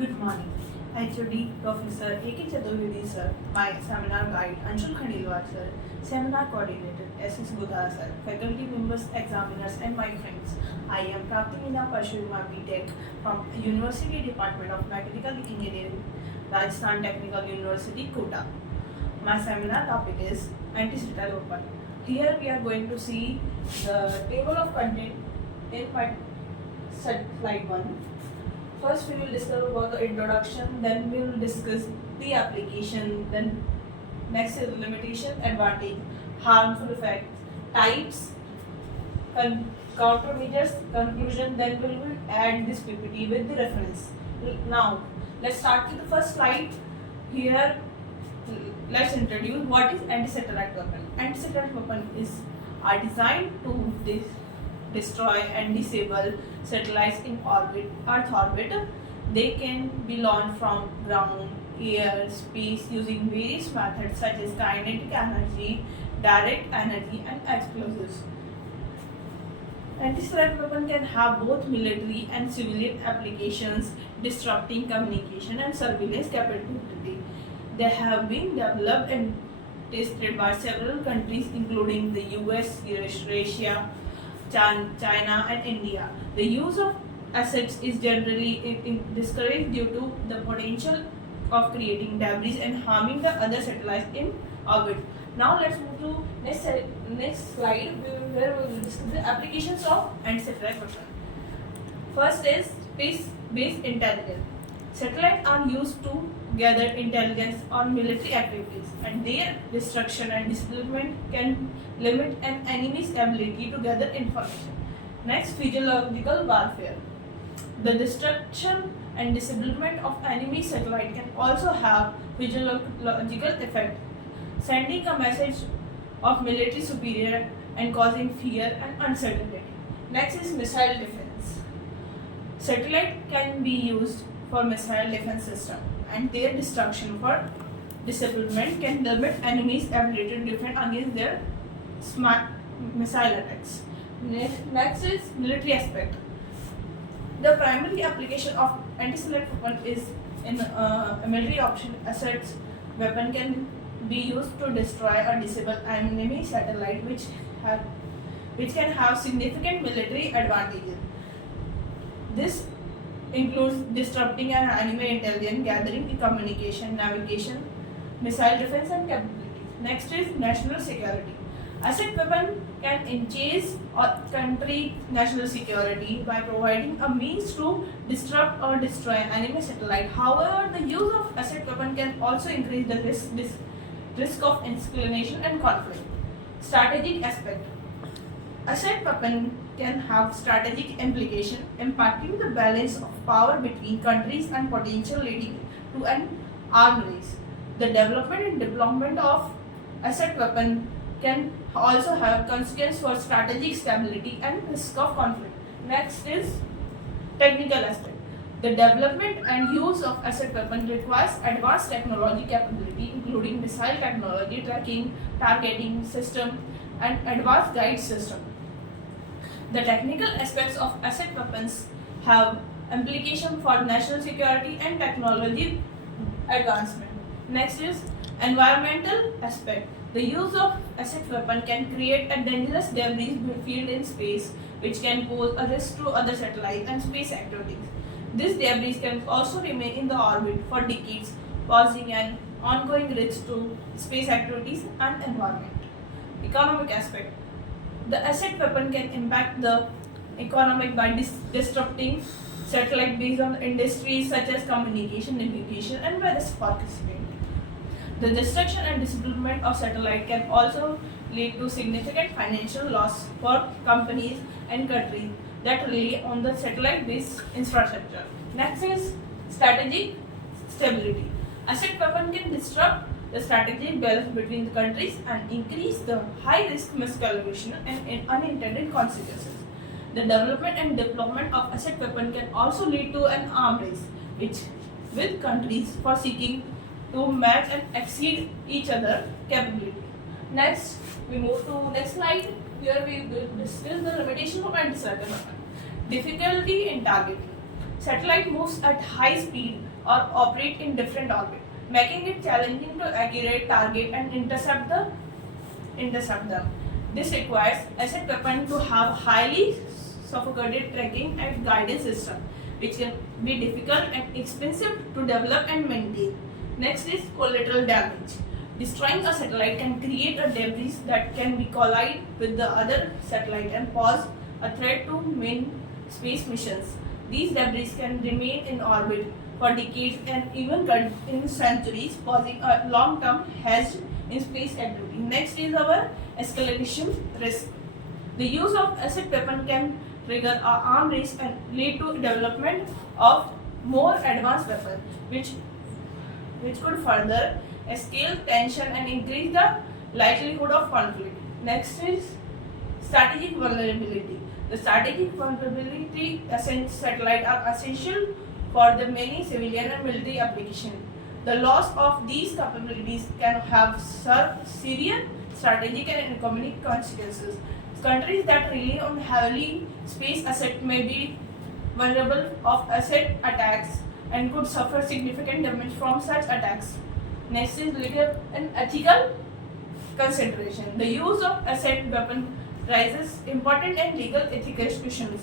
Good morning. HOD Professor A.K. Chaturvedi sir, my seminar guide Anshul Khandilwar sir, seminar coordinator S.S. Budha sir, faculty members, examiners and my friends. I am Prapti meena pursuing my B.Tech from University Department of Mechanical Engineering, Rajasthan Technical University, Kota. My seminar topic is Antisatellite Weapon. Here we are going to see the table of content in my slide 1. First we will discuss about the introduction, then we will discuss the application, then next is limitation, advantage, harmful effects, types, countermeasures, conclusion, then we will add this PPT with the reference. Now let's start with the first slide. Here let's introduce what is anti-satellite weapon. Anti-satellite weapon are designed to destroy and disable satellites in Earth orbit. They can be launched from ground, air, space using various methods such as kinetic energy, direct energy, and explosives. Anti-satellite weapon can have both military and civilian applications, disrupting communication and surveillance capability. They have been developed and tested by several countries including the US, Russia, China and India. The use of assets is generally discouraged due to the potential of creating debris and harming the other satellites in orbit. Now let's move to next slide where we will discuss the applications of anti-satellite weapon. First is space-based intelligence. Satellites are used to gather intelligence on military activities, and their destruction and disablement can limit an enemy's ability to gather information. Next, physiological warfare. The destruction and disablement of enemy satellite can also have physiological effect, sending a message of military superiority and causing fear and uncertainty. Next is missile defense. Satellite can be used for missile defense system, and their destruction for disablement can limit enemies' ability to defend against their smart missile attacks. Next is military aspect. The primary application of anti-satellite weapon is in a military option. Assets weapon can be used to destroy or disable enemy satellite, which can have significant military advantages. This includes disrupting an enemy intelligence, gathering, communication, navigation, missile defense and capabilities. Next is national security. Asset weapon can enhance a country's national security by providing a means to disrupt or destroy enemy satellite. However, the use of asset weapon can also increase the risk of escalation and conflict. Strategic aspect. Asset weapon can have strategic implication, impacting the balance of power between countries and potential leading to an arms race. The development and deployment of asset weapon can also have consequences for strategic stability and risk of conflict. Next is technical aspect. The development and use of asset weapon requires advanced technology capability, including missile technology, tracking, targeting system, and advanced guide system. The technical aspects of asset weapons have implication for national security and technology advancement. Next is environmental aspect. The use of asset weapon can create a dangerous debris field in space, which can pose a risk to other satellites and space activities. This debris can also remain in the orbit for decades, causing an ongoing risk to space activities and environment. Economic aspect. The asset weapon can impact the economic by disrupting satellite based on industries such as communication, navigation, and various forecasting. The destruction and disablement of satellite can also lead to significant financial loss for companies and countries that rely on the satellite-based infrastructure. Next is strategic stability. Asset weapon can disrupt the strategic balance between the countries and increase the high-risk miscalculation and unintended consequences. The development and deployment of asset weapon can also lead to an arms race, with countries for seeking to match and exceed each other capability. Next, we move to next slide. Here we will discuss the limitation of anti-satellite weapon. Difficulty in targeting. Satellite moves at high speed or operate in different orbit, making it challenging to accurate target and intercept them. This requires asset weapon to have highly sophisticated tracking and guidance system, which can be difficult and expensive to develop and maintain. Next is collateral damage. Destroying a satellite can create a debris that can be collide with the other satellite and pose a threat to main space missions. These debris can remain in orbit for decades and even in centuries, posing a long-term hazard in space activity. Next is our escalation risk. The use of asset weapon can trigger an arm race and lead to development of more advanced weapon, which could further scale tension and increase the likelihood of conflict. Next is strategic vulnerability. The strategic vulnerability satellites are essential for the many civilian and military applications. The loss of these capabilities can have serious strategic and economic consequences. Countries that rely on heavily space assets may be vulnerable of asset attacks and could suffer significant damage from such attacks. Next is legal and ethical consideration. The use of asset weapon raises important and legal ethical questions,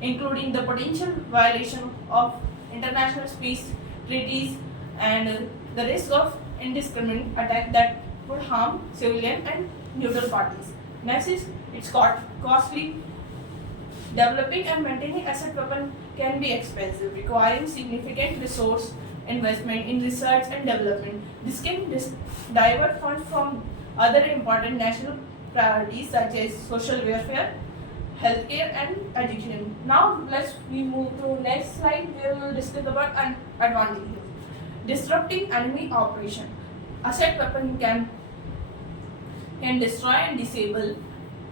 including the potential violation of international space treaties and the risk of indiscriminate attack that could harm civilian and neutral parties. Next is it's costly. Developing and maintaining asset weapon can be expensive, requiring significant resource investment in research and development. This can divert funds from other important national priorities such as social welfare, healthcare, and education. Now we move to next slide where we will discuss about advantages. Disrupting enemy operation. Asset weapon can destroy and disable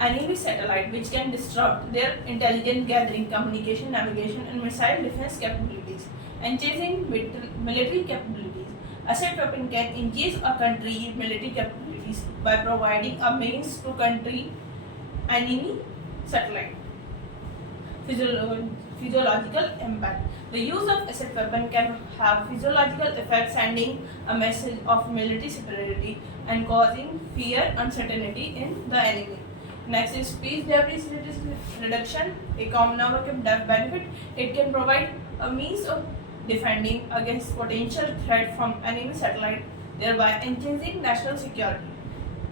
enemy satellite, which can disrupt their intelligence gathering, communication, navigation, and missile defense capabilities, and chasing military capabilities. Asset weapon can engage a country's military capabilities by providing a means to country enemy satellite. Physiological impact. The use of asset weapon can have physiological effects, sending a message of military superiority and causing fear, uncertainty in the enemy. Next is space debris reduction, economic benefit. It can provide a means of defending against potential threat from enemy satellite, thereby enhancing national security.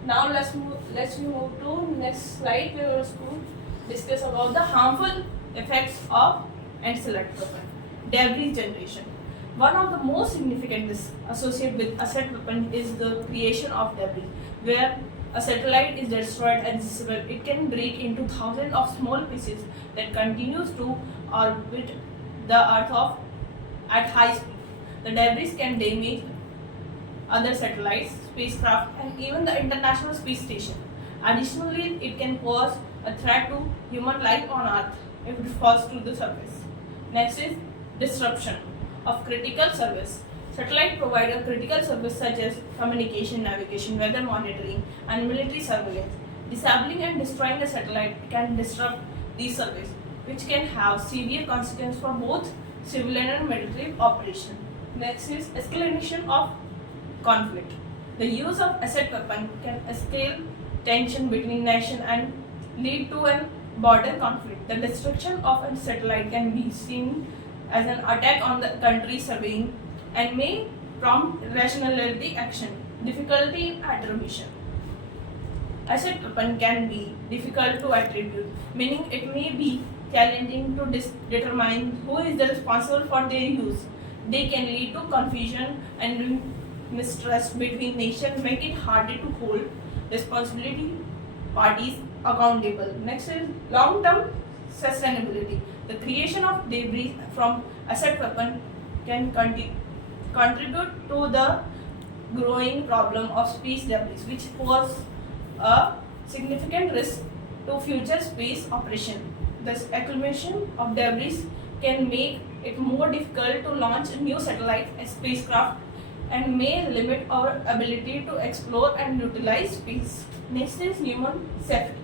Now let's move to next slide where we will discuss about the harmful effects of antisatellite weapon. Debris generation. One of the most significant risks associated with asset weapon is the creation of debris, where a satellite is destroyed and disabled. It can break into thousands of small pieces that continues to orbit the Earth at high speed. The debris can damage other satellites, spacecraft, and even the International Space Station. Additionally, it can pose a threat to human life on Earth if it falls to the surface. Next is disruption of critical service. Satellite provide a critical service such as communication, navigation, weather monitoring, and military surveillance. Disabling and destroying a satellite can disrupt these services, which can have severe consequences for both civilian and military operation. Next is escalation of conflict. The use of asset weapon can escalate tension between nations and lead to a border conflict. The destruction of a satellite can be seen as an attack on the country surveying and may prompt rationality action. Difficulty in attribution. Asset weapon can be difficult to attribute, meaning it may be challenging to determine who is the responsible for their use. They can lead to confusion and mistrust between nations, make it harder to hold responsibility parties accountable. Next is long-term sustainability. The creation of debris from asset weapon can contribute to the growing problem of space debris, which pose a significant risk to future space operation. The accumulation of debris can make it more difficult to launch new satellite and spacecraft and may limit our ability to explore and utilize space. Next is human safety.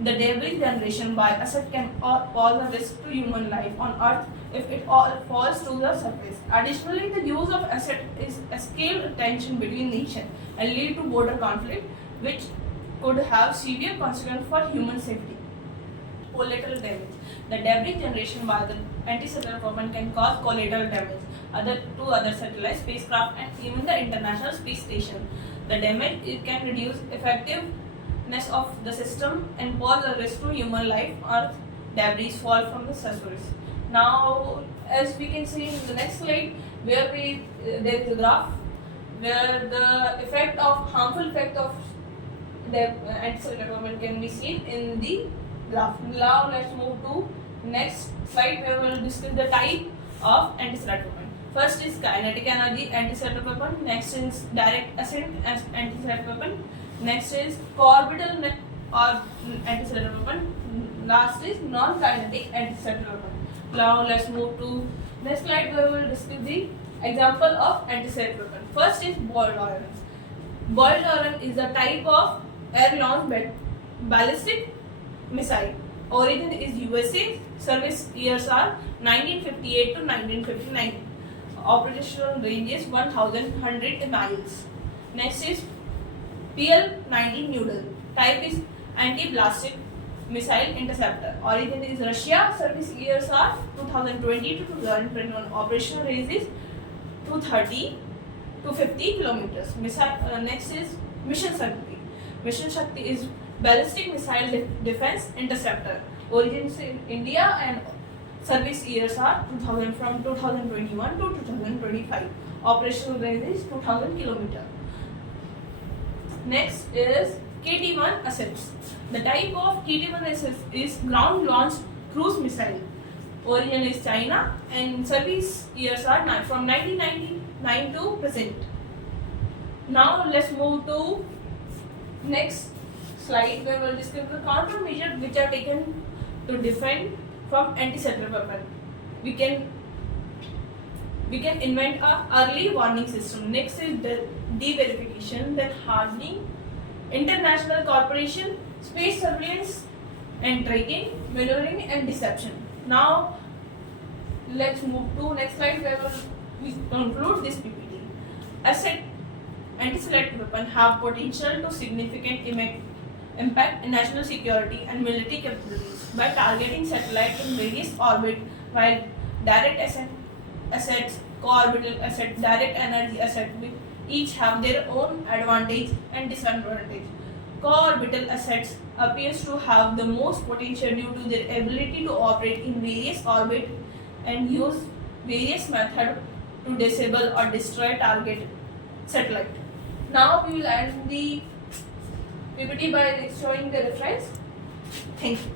The debris generation by asset can pose a risk to human life on Earth if it all falls to the surface. Additionally, the use of asset is escalate tension between nations and lead to border conflict, which could have severe consequences for human safety. Collateral damage. The debris generation by the anti-satellite weapon can cause collateral damage to other satellites, spacecraft, and even the International Space Station. The damage can reduce effectiveness of the system and pose a risk to human life or debris fall from the surface. Now, as we can see in the next slide, where there is a graph where the harmful effect of the anti-satellite weapon can be seen in the graph. Now let's move to next slide where we will discuss the type of anti-satellite weapon. First is kinetic energy anti-satellite weapon. Next is direct ascent anti-satellite weapon. Next is co-orbital or anti-satellite weapon. Last is non-kinetic anti-satellite weapon. Now let's move to next slide where we will discuss the example of anti-satellite weapon. First is boiled iron. Boiled iron is a type of air-launched ballistic missile. Origin is USA. Service years are 1958 to 1959. Operational range is 1,100 miles. Next is PL-19 Noodle. Type is anti-ballistic missile interceptor. Origin is Russia. Service years are 2020 to 2021. Operational range is 230 to 50 kilometers. Next is Mission Shakti. Mission Shakti is ballistic missile defense interceptor. Origin is in India and service years are from 2021 to 2025. Operational range is 2000 km. Next is KT-1 assets. The type of KT-1 assets is ground launched cruise missile. Origin is China and service years are from 1999 to present. Now let's move to next slide where we will discuss the countermeasures which are taken to defend from anti-satellite weapon. We can invent a early warning system. Next is the de-verification, then hardening, international cooperation, space surveillance and tracking, maneuvering and deception. Now let's move to next slide where we conclude this PPT. Anti-satellite weapons have potential to significant impact national security and military capabilities by targeting satellites in various orbits, while direct assets, co-orbital assets, direct energy assets each have their own advantage and disadvantage. Co-orbital assets appears to have the most potential due to their ability to operate in various orbits and use various methods to disable or destroy target satellite. Now we will end the PPT by showing the reference. Thank you.